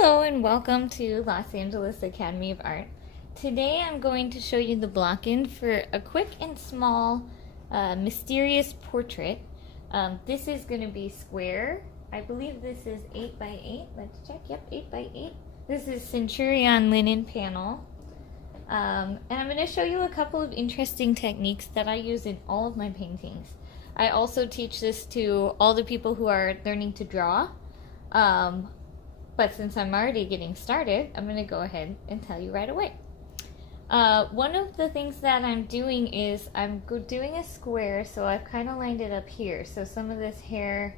Hello and welcome to Los Angeles Academy of Art. Today I'm going to show you the block-in for a quick and small mysterious portrait. This is going to be square. I believe this is 8 by 8. Let's check. Yep, 8 by 8. This is Centurion linen panel. And I'm going to show you a couple of interesting techniques that I use in all of my paintings. I also teach this to all the people who are learning to draw. But since I'm already getting started, I'm going to go ahead and tell you right away. One of the things that I'm doing is I'm doing a square, so I've kind of lined it up here. So some of this hair,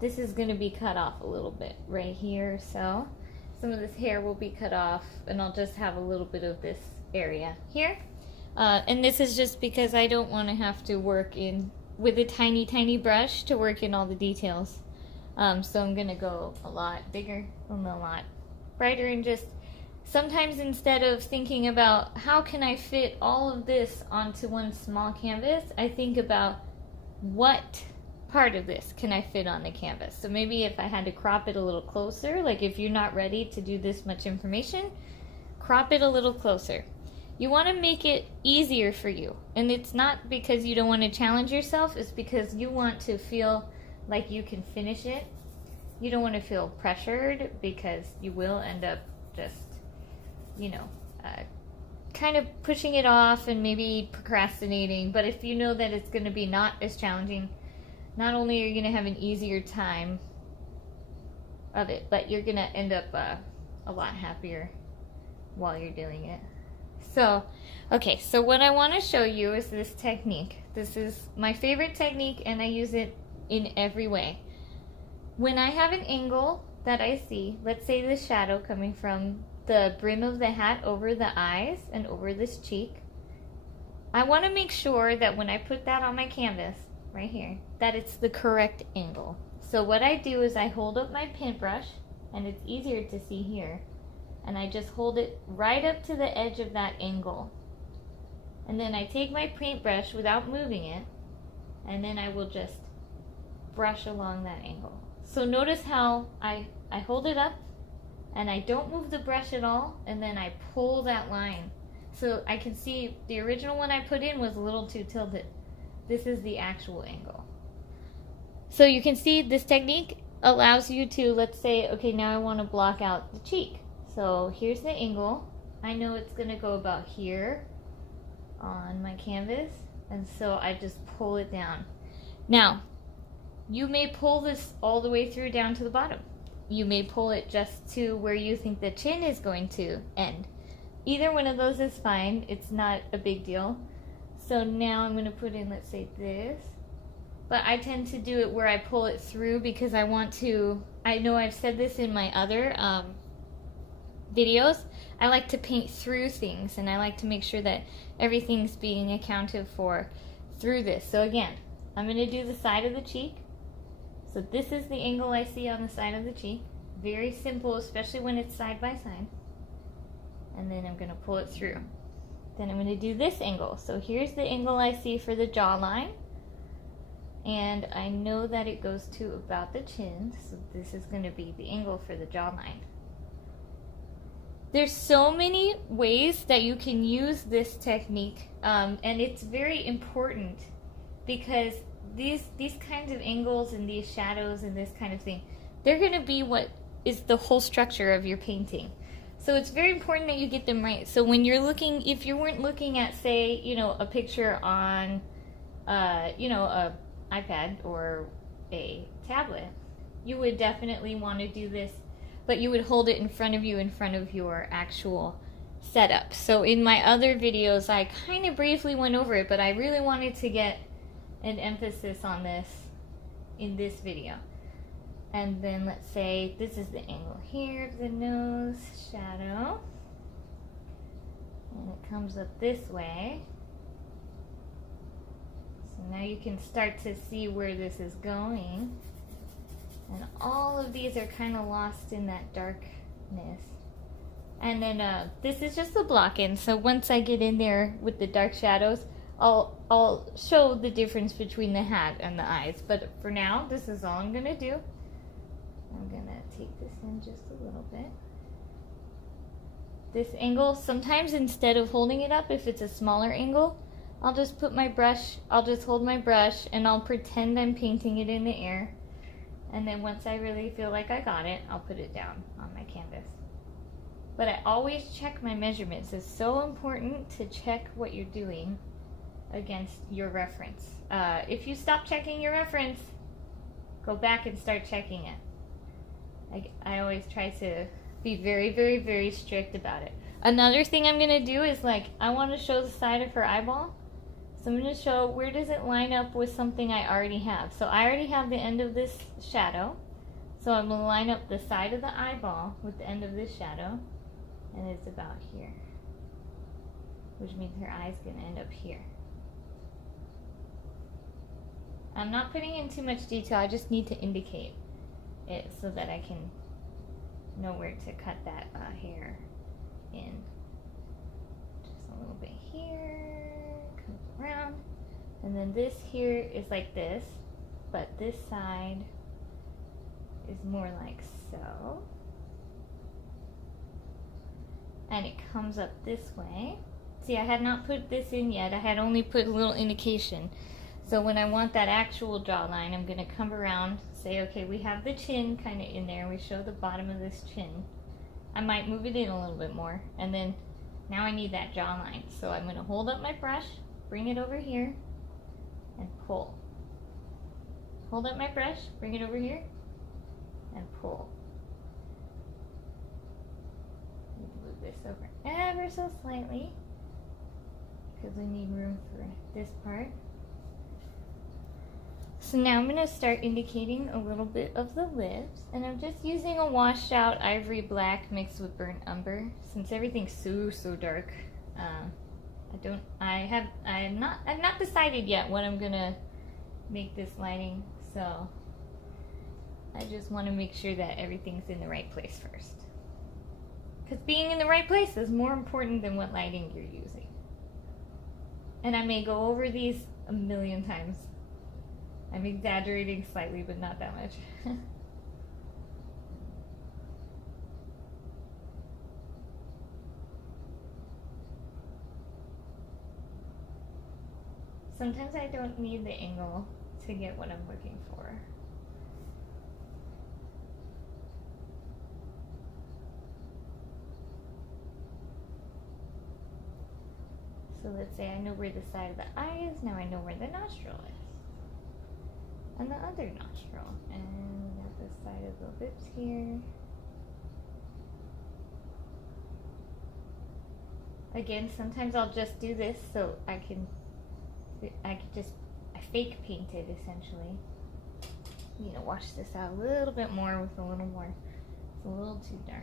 this is going to be cut off a little bit right here. So some of this hair will be cut off, and I'll just have a little bit of this area here. And this is just because I don't want to have to work with a tiny brush to work in all the details. So I'm going to go a lot bigger and a lot brighter, and just sometimes instead of thinking about how can I fit all of this onto one small canvas, I think about what part of this can I fit on the canvas. So maybe if I had to crop it a little closer, like if you're not ready to do this much information, crop it a little closer. You want to make it easier for you, and it's not because you don't want to challenge yourself, it's because you want to feel like you can finish it. You don't want to feel pressured, because you will end up just, kind of pushing it off and maybe procrastinating. But if you know that it's going to be not as challenging, not only are you going to have an easier time of it, but you're going to end up a lot happier while you're doing it. So, okay, so what I want to show you is this technique. This is my favorite technique, and I use it in every way. When I have an angle that I see, let's say the shadow coming from the brim of the hat over the eyes and over this cheek, I want to make sure that when I put that on my canvas right here, that it's the correct angle. So what I do is I hold up my paintbrush, and it's easier to see here, and I just hold it right up to the edge of that angle. And then I take my paintbrush without moving it, and then I will just brush along that angle. So notice how I hold it up and I don't move the brush at all, and then I pull that line. So I can see the original one I put in was a little too tilted. This is the actual angle. So you can see this technique allows you to, let's say, okay, now I want to block out the cheek. So here's the angle. I know it's going to go about here on my canvas, and so I just pull it down. Now, you may pull this all the way through down to the bottom. You may pull it just to where you think the chin is going to end. Either one of those is fine. It's not a big deal. So now I'm going to put in, let's say, this. But I tend to do it where I pull it through, because I want to, I know I've said this in my other videos, I like to paint through things, and I like to make sure that everything's being accounted for through this. So again, I'm going to do the side of the cheek. So this is the angle I see on the side of the cheek. Very simple, especially when it's side by side. And then I'm going to pull it through. Then I'm going to do this angle. So here's the angle I see for the jawline. And I know that it goes to about the chin. So this is going to be the angle for the jawline. There's so many ways that you can use this technique. And it's very important, because these kinds of angles and these shadows and this kind of thing, they're going to be what is the whole structure of your painting. So it's very important that you get them right. So when you're looking, if you weren't looking at, say, a picture on, a iPad or a tablet, you would definitely want to do this, but you would hold it in front of you, in front of your actual setup. So in my other videos, I kind of briefly went over it, but I really wanted to get an emphasis on this in this video. And then let's say this is the angle here of the nose shadow, and it comes up this way. So now you can start to see where this is going, and all of these are kind of lost in that darkness. And then this is just the block-in, so once I get in there with the dark shadows, I'll show the difference between the hat and the eyes. But for now, this is all I'm going to do. I'm gonna take this in just a little bit. This angle, sometimes instead of holding it up, if it's a smaller angle, I'll just put my brush, I'll just hold my brush and I'll pretend I'm painting it in the air. And then once I really feel like I got it, I'll put it down on my canvas. But I always check my measurements. It's so important to check what you're doing against your reference. If you stop checking your reference, go back and start checking it. I always try to be very, very, very strict about it. Another thing I'm going to do is, like, I want to show the side of her eyeball. So I'm going to show where does it line up with something I already have. So I already have the end of this shadow. So I'm going to line up the side of the eyeball with the end of this shadow. And it's about here. Which means her eye's going to end up here. I'm not putting in too much detail. I just need to indicate it so that I can know where to cut that hair in. Just a little bit here, comes around, and then this here is like this, but this side is more like so, and it comes up this way. See, I had not put this in yet. I had only put a little indication. So when I want that actual jawline, I'm going to come around, say, okay, we have the chin kind of in there. We show the bottom of this chin. I might move it in a little bit more. And then now I need that jawline. So I'm going to hold up my brush, bring it over here, and pull. Hold up my brush, bring it over here, and pull. Move this over ever so slightly, because we need room for this part. So now I'm going to start indicating a little bit of the lips, and I'm just using a washed out ivory black mixed with burnt umber, since everything's so dark. I've not decided yet what I'm going to make this lighting, so I just want to make sure that everything's in the right place first. Because being in the right place is more important than what lighting you're using. And I may go over these a million times. I'm exaggerating slightly, but not that much. Sometimes I don't need the angle to get what I'm looking for. So let's say I know where the side of the eye is, now I know where the nostril is. And the other nostril, and we got the side of the lips here. Again, sometimes I'll just do this so I fake paint it essentially. You know, wash this out a little bit more with a little more. It's a little too dark.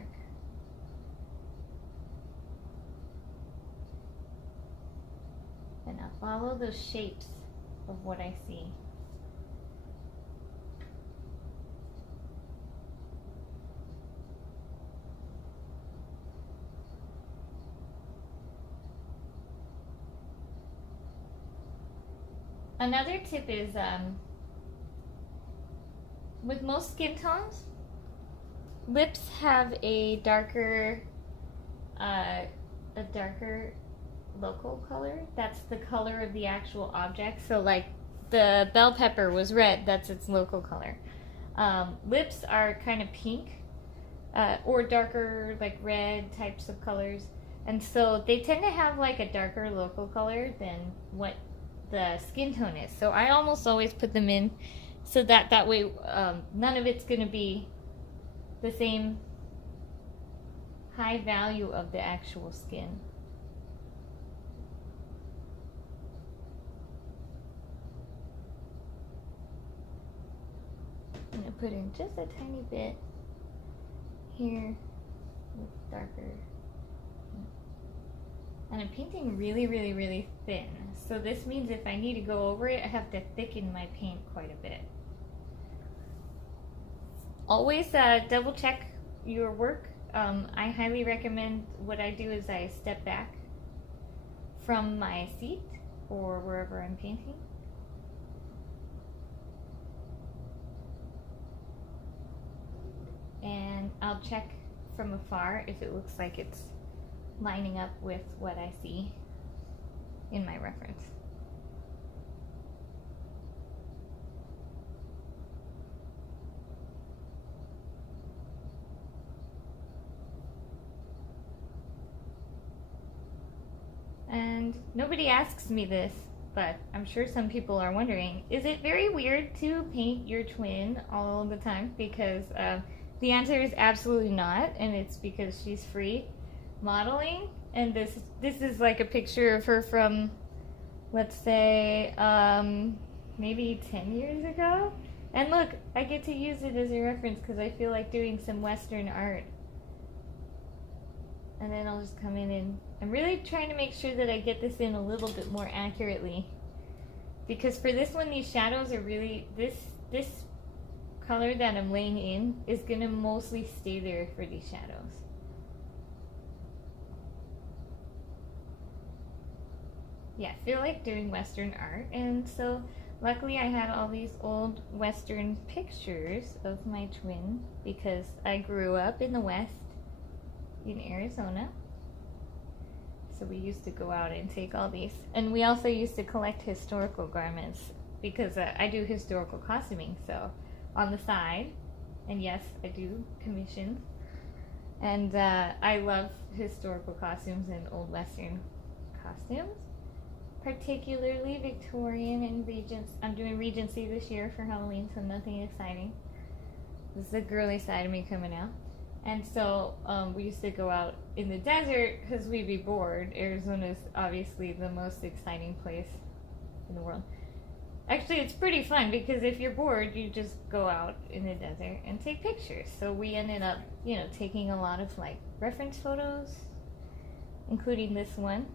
And I'll follow those shapes of what I see. Another tip is, with most skin tones, lips have a darker local color. That's the color of the actual object. So like the bell pepper was red, that's its local color. Lips are kind of pink, or darker, like red types of colors. And so they tend to have like a darker local color than what the skin tone is. So I almost always put them in so that way none of it's going to be the same high value of the actual skin. I'm going to put in just a tiny bit here with darker. And I'm painting really, really, really thin. So this means if I need to go over it, I have to thicken my paint quite a bit. Always double check your work. I highly recommend, what I do is I step back from my seat or wherever I'm painting. I'll check from afar if it looks like it's lining up with what I see in my reference. And nobody asks me this, but I'm sure some people are wondering, is it very weird to paint your twin all the time? Because the answer is absolutely not, and it's because she's free modeling. And this is like a picture of her from, let's say, maybe 10 years ago. And look, I get to use it as a reference because I feel like doing some Western art. And then I'll just come in and I'm really trying to make sure that I get this in a little bit more accurately. Because for this one, these shadows are really, this color that I'm laying in is going to mostly stay there for these shadows. Yeah, I feel like doing Western art. And so luckily I had all these old Western pictures of my twin because I grew up in the West in Arizona. So we used to go out and take all these. And we also used to collect historical garments because I do historical costuming. So on the side, and yes, I do commissions. And I love historical costumes and old Western costumes, particularly Victorian and Regents. I'm doing Regency this year for Halloween, so nothing exciting. This is the girly side of me coming out. And so we used to go out in the desert because we'd be bored. Arizona is obviously the most exciting place in the world. Actually, it's pretty fun because if you're bored, you just go out in the desert and take pictures. So we ended up, you know, taking a lot of like reference photos, including this one.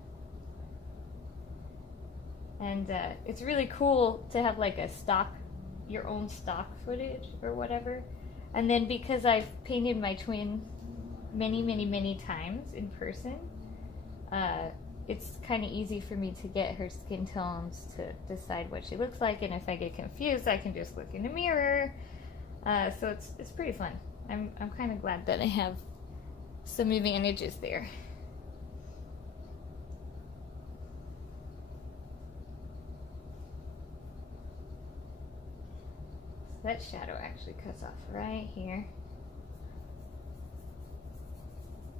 And it's really cool to have like a stock, your own stock footage or whatever. And then because I've painted my twin many, many, many times in person, it's kind of easy for me to get her skin tones to decide what she looks like. And if I get confused, I can just look in the mirror. So it's pretty fun. I'm kind of glad that I have some advantages there. That shadow actually cuts off right here.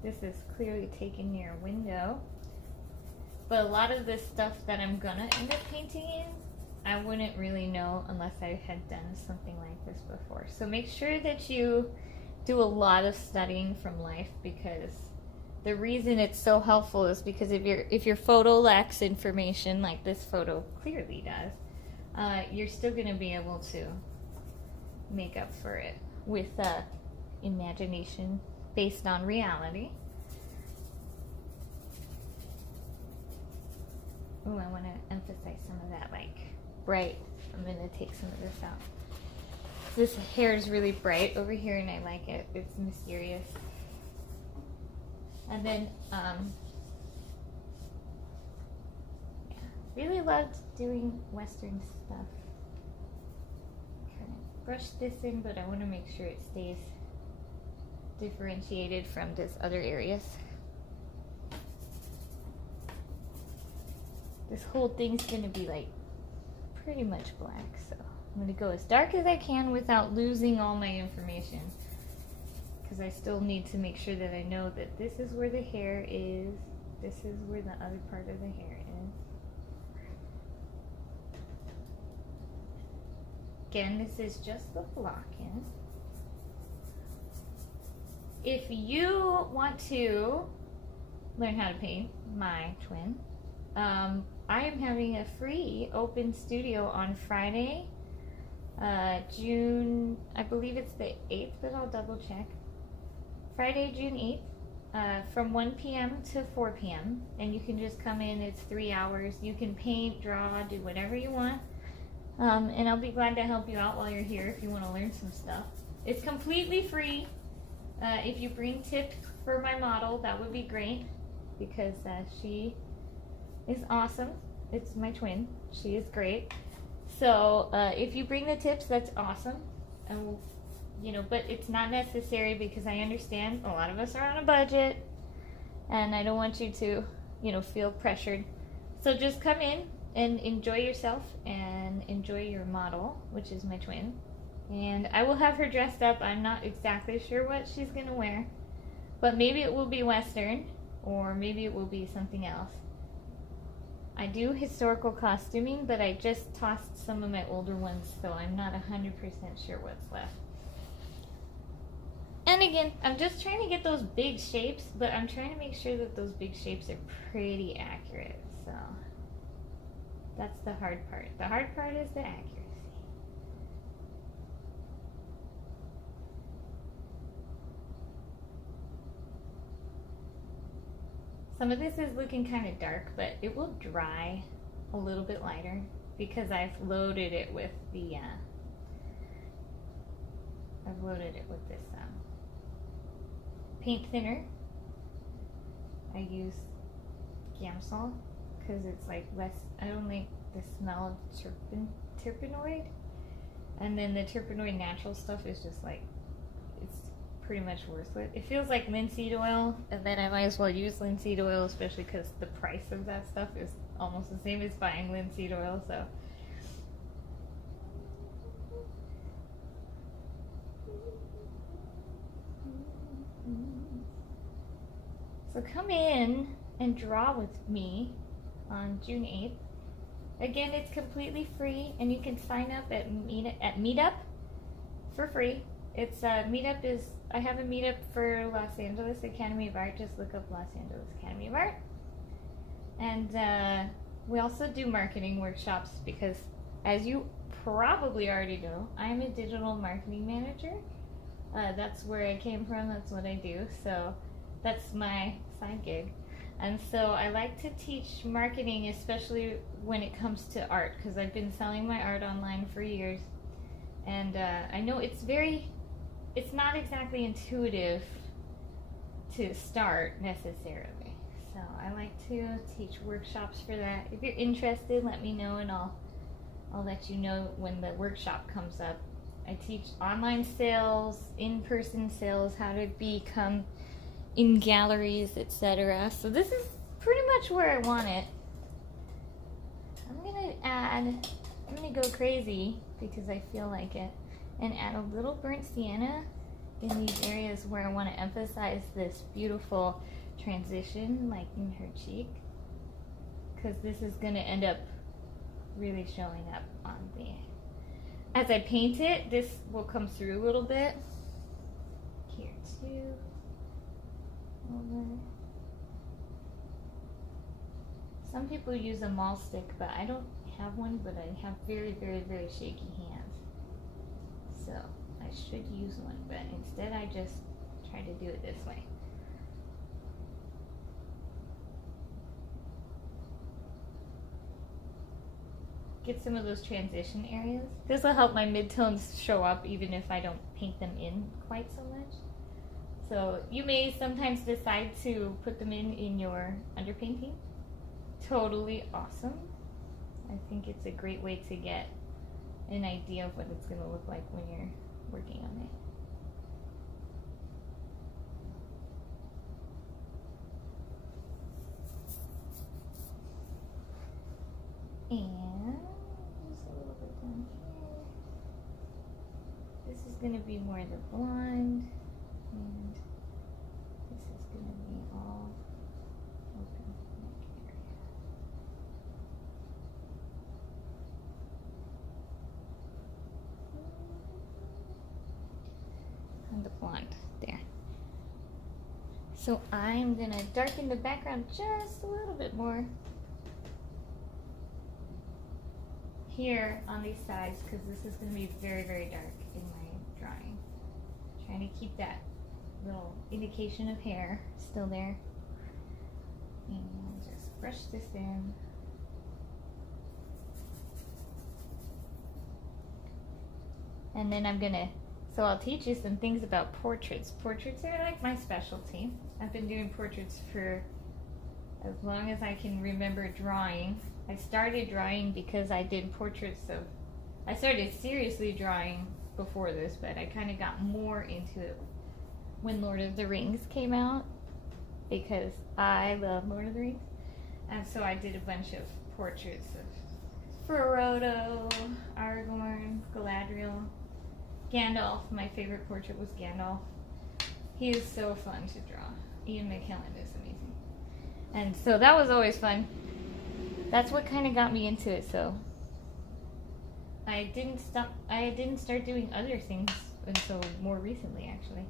This is clearly taken near a window. But a lot of this stuff that I'm gonna end up painting in, I wouldn't really know unless I had done something like this before. So make sure that you do a lot of studying from life, because the reason it's so helpful is because if your photo lacks information, like this photo clearly does, you're still gonna be able to make up for it with imagination based on reality. Oh, I want to emphasize some of that like bright. I'm going to take some of this out. This hair is really bright over here and I like it. It's mysterious. And then yeah, really loved doing Western stuff. Brush this in, but I want to make sure it stays differentiated from this other areas. This whole thing's going to be like pretty much black, so I'm going to go as dark as I can without losing all my information, because I still need to make sure that I know that this is where the hair is, this is where the other part of the hair is. Again, this is just the block-in. If you want to learn how to paint my twin, I am having a free open studio on Friday, June, I believe it's the 8th, but I'll double check. Friday, June 8th, from 1 p.m. to 4 p.m. And you can just come in, it's 3 hours. You can paint, draw, do whatever you want. And I'll be glad to help you out while you're here if you want to learn some stuff. It's completely free. If you bring tips for my model, that would be great, because she is awesome. It's my twin. She is great. So if you bring the tips, that's awesome. And but it's not necessary because I understand a lot of us are on a budget and I don't want you to, feel pressured. So just come in and enjoy yourself and enjoy your model, which is my twin. And I will have her dressed up. I'm not exactly sure what she's going to wear, but maybe it will be Western or maybe it will be something else. I do historical costuming, but I just tossed some of my older ones, so I'm not 100% sure what's left. And again, I'm just trying to get those big shapes, but I'm trying to make sure that those big shapes are pretty accurate. So that's the hard part. The hard part is the accuracy. Some of this is looking kind of dark, but it will dry a little bit lighter because I've loaded it with the this paint thinner. I use Gamsol because it's like less, I don't like the smell of terpenoid, and then the terpenoid natural stuff is just like, it's pretty much worthless. It feels like linseed oil, and then I might as well use linseed oil, especially because the price of that stuff is almost the same as buying linseed oil. So come in and draw with me on June 8th. Again, it's completely free, and you can sign up at Meetup for free. It's Meetup is, I have a Meetup for Los Angeles Academy of Art. Just look up Los Angeles Academy of Art. And we also do marketing workshops because, as you probably already know, I'm a digital marketing manager. That's where I came from. That's what I do. So that's my side gig. And so I like to teach marketing, especially when it comes to art, because I've been selling my art online for years. And I know it's not exactly intuitive to start necessarily. So I like to teach workshops for that. If you're interested, let me know and I'll let you know when the workshop comes up. I teach online sales, in-person sales, how to become in galleries, etc. So this is pretty much where I want it. I'm gonna go crazy because I feel like it, and add a little burnt sienna in these areas where I want to emphasize this beautiful transition, like in her cheek, because this is gonna end up really showing up on the, as I paint it, this will come through a little bit here too. Over. Some people use a maul stick, but I don't have one, but I have very, very, very shaky hands. So I should use one, but instead I just try to do it this way. Get some of those transition areas. This will help my midtones show up even if I don't paint them in quite so much. So you may sometimes decide to put them in your underpainting. Totally awesome. I think it's a great way to get an idea of what it's going to look like when you're working on it. And just a little bit down here. This is going to be more the blonde. And this is going to be all open neck area. And the blonde there. So I'm going to darken the background just a little bit more here on these sides, because this is going to be very, very dark in my drawing. Trying to keep that little indication of hair still there, and just brush this in. And then I'll teach you some things about portraits. Portraits are like my specialty. I've been doing portraits for as long as I can remember drawing. I started drawing because I started seriously drawing before this, but I kind of got more into it when Lord of the Rings came out, because I love Lord of the Rings. And so I did a bunch of portraits of Frodo, Aragorn, Galadriel, Gandalf. My favorite portrait was Gandalf. He is so fun to draw. Ian McKellen is amazing. And so that was always fun. That's what kind of got me into it. So I didn't start doing other things until more recently, actually.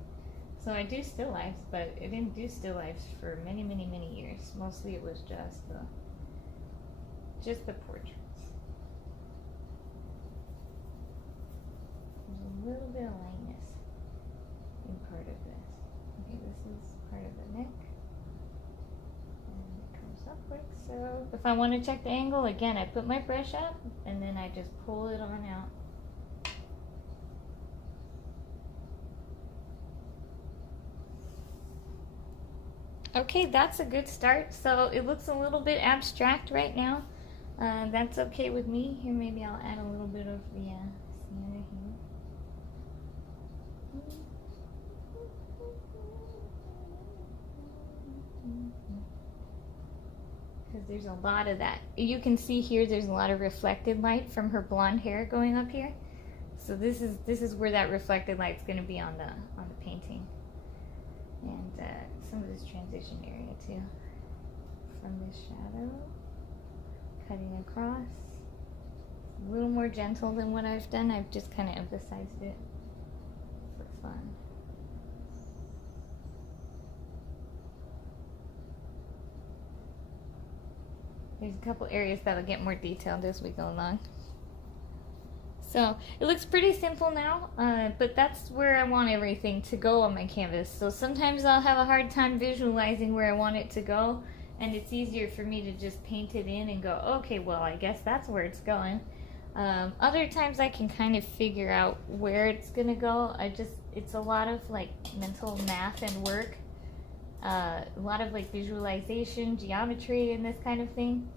So I do still lifes, but I didn't do still lifes for many, many, many years. Mostly it was just the portraits. There's a little bit of lightness in part of this. Okay, this is part of the neck. And it comes upwards. So if I want to check the angle, again, I put my brush up and then I just pull it on out. Okay, that's a good start. So it looks a little bit abstract right now. That's okay with me. Here, maybe I'll add a little bit of the sienna here. Because there's a lot of that. You can see here there's a lot of reflected light from her blonde hair going up here. So this is where that reflected light's going to be on the painting. And some of this transition area too. From this shadow, cutting across. A little more gentle than what I've done. I've just kind of emphasized it for fun. There's a couple areas that'll get more detailed as we go along. So it looks pretty simple now, but that's where I want everything to go on my canvas. So sometimes I'll have a hard time visualizing where I want it to go, and it's easier for me to just paint it in and go, okay, well, I guess that's where it's going. Other times I can kind of figure out where it's gonna go. It's a lot of like mental math and work, a lot of like visualization, geometry, and this kind of thing.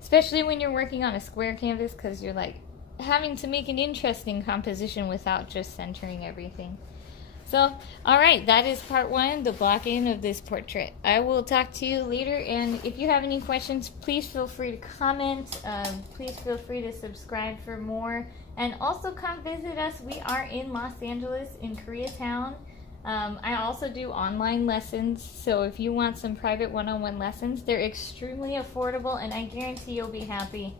Especially when you're working on a square canvas, because you're like having to make an interesting composition without just centering everything. So, alright, that is part one, the blocking of this portrait. I will talk to you later, and if you have any questions, please feel free to comment. Please feel free to subscribe for more. And also come visit us. We are in Los Angeles, in Koreatown. I also do online lessons, so if you want some private one-on-one lessons, they're extremely affordable, and I guarantee you'll be happy.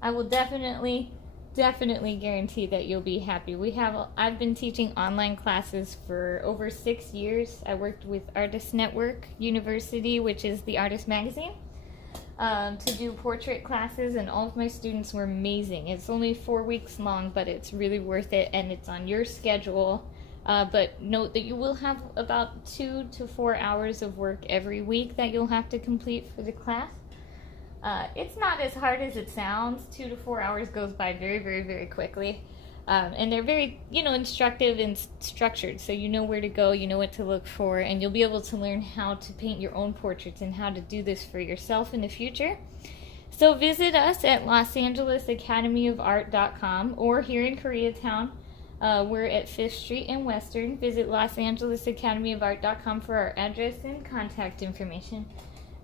I will definitely guarantee that you'll be happy. I've been teaching online classes for over 6 years. I worked with Artist Network University, which is the artist magazine, to do portrait classes, and all of my students were amazing. It's only 4 weeks long, but it's really worth it, and it's on your schedule. But note that you will have about 2 to 4 hours of work every week that you'll have to complete for the class. It's not as hard as it sounds. 2 to 4 hours goes by very, very, very quickly. And they're very, instructive and structured. So you know where to go, you know what to look for, and you'll be able to learn how to paint your own portraits and how to do this for yourself in the future. So visit us at LosAngelesAcademyOfArt.com, or here in Koreatown. We're at 5th Street and Western. Visit LosAngelesAcademyOfArt.com for our address and contact information.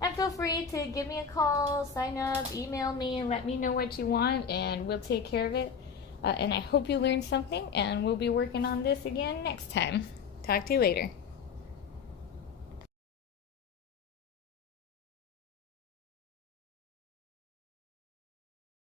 And feel free to give me a call, sign up, email me, and let me know what you want, and we'll take care of it. And I hope you learned something, and we'll be working on this again next time. Talk to you later.